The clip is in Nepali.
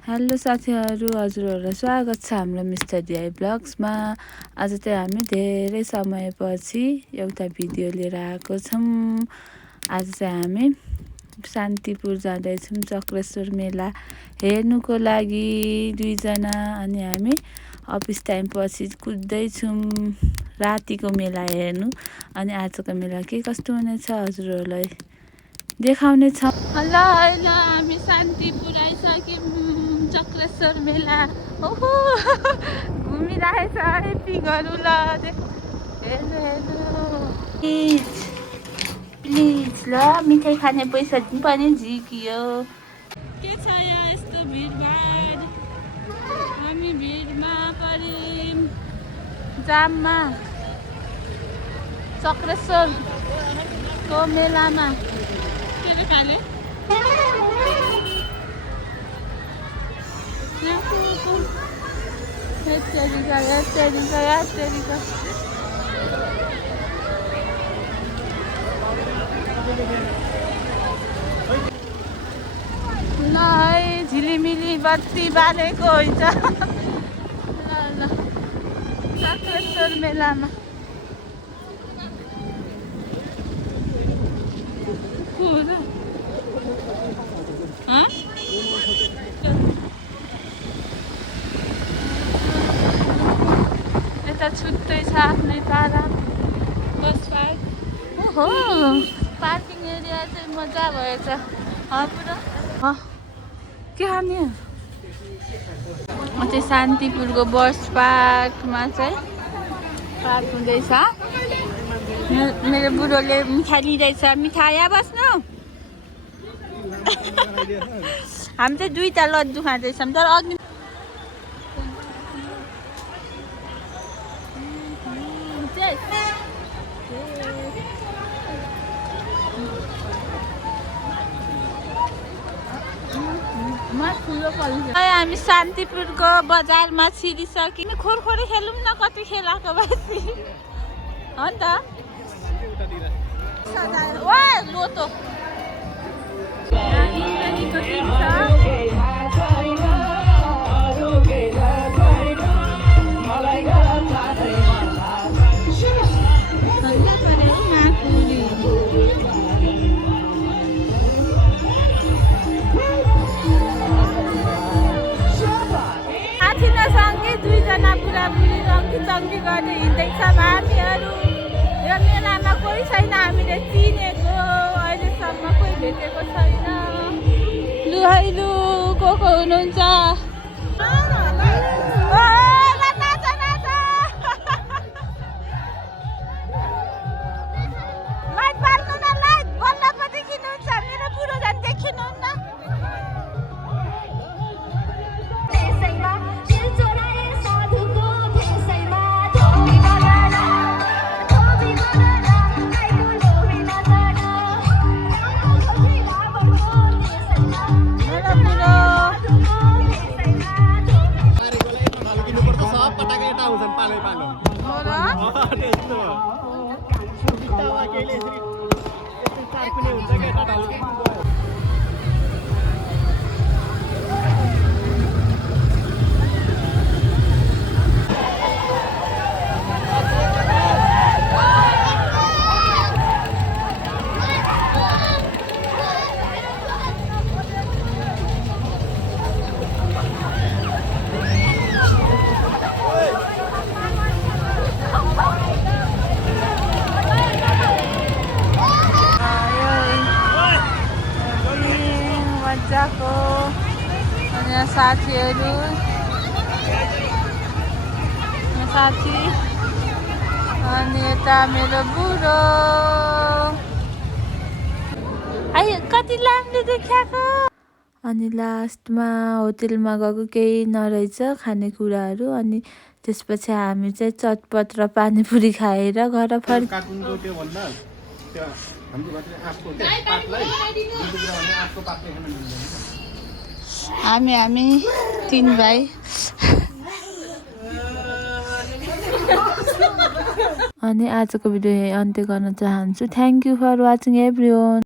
हेलो साथीहरू, हजुरहरूलाई स्वागत छ हाम्रो मिस्टर डिआई ब्लग्समा। आज चाहिँ हामी धेरै समयपछि एउटा भिडियो लिएर आएको छौँ। आज चाहिँ हामी शान्तिपुर जाँदैछौँ चक्रेश्वर मेला हेर्नुको लागि दुईजना। अनि हामी अफिस टाइम पछि कुद्दैछौँ रातिको मेला हेर्नु। अनि आजको मेला के कस्तो हुनेछ हजुरहरूलाई देखाउने छ। ल हामी शान्तिपुर आइसक्यौँ। चक्रेश्वर मेला ओहो घुमिरहेछ पिगहरू। ल हेर्नु हेर्नु प्लिज ल मिठाई खाने पैसा पनि झिकियो। के छ यहाँ यस्तो भिडभाड, हामी भिडमा पर्यौँ जाममा चक्रेश्वरको मेलामा। के खाले ल है झिलिमिली बत्ती बालेको हुन्छ। ल चक्रेश्वर मेलामा यता छुट्टै छ आफ्नै पारा बस पार्क। ओहो पार्किङ एरिया चाहिँ मजा भएछ पुरा। के खाने चाहिँ शान्तिपुरको बस पार्कमा चाहिँ पार्क हुँदैछ। मेरो बुढोले मिठाई लिँदैछ। मिठाई यहाँ बस्नु। हामी चाहिँ दुईवटा लड्डु खाँदैछौँ तर अघि हामी शान्तिपुरको बजारमा छिरिसक्यौँ। खोरखोरी खेलौँ न कति खेलाएको भएपछि हो नि त। लोतो सँगै दुईजना बुढाबुढी रङ्गी गर्दै हिँड्दैछौँ हामीहरू। यो मेलामा कोही छैन हामीले चिनेको, अहिलेसम्म कोही भेटेको छैन। लु है लु को हुनुहुन्छ? लाइट बाल्नु न, लाइट बल्ल पो देखिनुहुन्छ। मेरो बुढो झन् देखिनुहुन्न। मजाको अनि साथीहरू साथी अनि यता मेरो बुढो। कति लामले देखाएको। अनि लास्टमा होटेलमा गएको केही नरहेछ खानेकुराहरू। अनि त्यसपछि हामी चाहिँ चटपट र पानीपुरी खाएर घर फर्क्यौँ। हामी 3 भाइ। अनि आजको भिडियो अन्त्य गर्न चाहन्छु। Thank you for watching everyone.